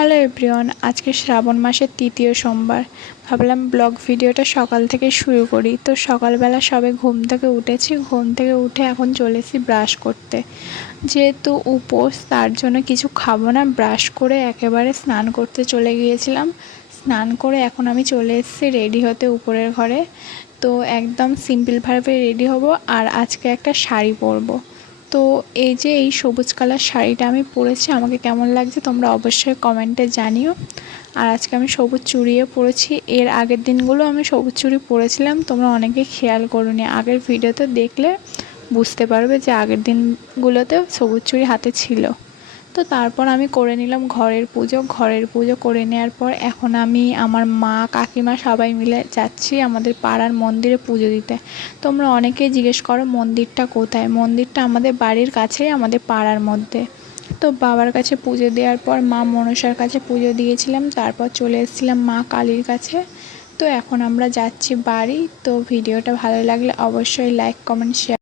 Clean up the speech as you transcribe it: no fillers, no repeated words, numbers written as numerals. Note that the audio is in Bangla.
হ্যালো এভরিওয়ান, আজকে শ্রাবণ মাসের তৃতীয় সোমবার। ভাবলাম ব্লগ ভিডিওটা সকাল থেকে শুরু করি। তো সকালবেলা সবে ঘুম থেকে উঠেছি, ঘুম থেকে উঠে এখন চলে এসেছি ব্রাশ করতে। যেহেতু উপোস, তার জন্য কিছু খাবো না, ব্রাশ করে একেবারে স্নান করতে চলে গিয়েছিলাম। স্নান করে এখন আমি চলে এসেছি রেডি হতে উপরের ঘরে। তো একদম সিম্পলভাবে রেডি হব, আর আজকে একটা শাড়ি পরবো। তো এই যে এই সবুজ কালার শাড়িটা আমি পরেছি, আমাকে কেমন লাগছে তোমরা অবশ্যই কমেন্টে জানিও। আর আজকে আমি সবুজ চুড়িও পরেছি। এর আগের দিনগুলো আমি সবুজ চুড়ি পরেছিলাম, তোমরা অনেকে খেয়াল করোনি। আগের ভিডিওতে দেখলে বুঝতে পারবে যে আগের দিনগুলোতে সবুজ চুড়ি হাতে ছিল। তো তারপর আমি করে নিলাম ঘরের পুজো করে নেওয়ার পর এখন আমি আমার মা কাকিমা সবাই মিলে যাচ্ছি আমাদের পাড়ার মন্দিরে পুজো দিতে। তোমরা অনেকেই জিজ্ঞেস করো মন্দিরটা কোথায়। মন্দিরটা আমাদের বাড়ির কাছেই, আমাদের পাড়ার মধ্যে। তো বাবার কাছে পুজো দেওয়ার পর মা মনসার কাছে পুজো দিয়েছিলাম, তারপর চলে এসেছিলাম মা কালীর কাছে। তো এখন আমরা যাচ্ছি বাড়ি। তো ভিডিওটা ভালো লাগলে অবশ্যই লাইক কমেন্ট শেয়ার